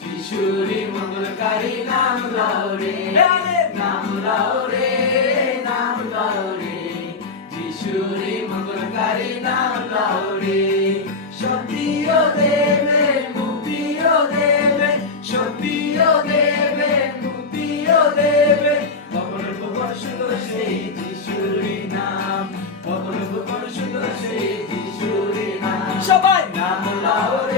যিশুরি মঙ্গলকারী নাম লও রে, নাম লও রে, নাম লও রে, যিশুরি মঙ্গলকারী নাম লও রে। সত্যিও দেবে, মুক্তিও দেবে, সত্যিও দেবে, মুক্তিও দেবে। কখন কখন শুধু সেই যিশুরি নাম, কখন কখন শুধু সেই যিশুরি নাম। সবাই নাম লও রে।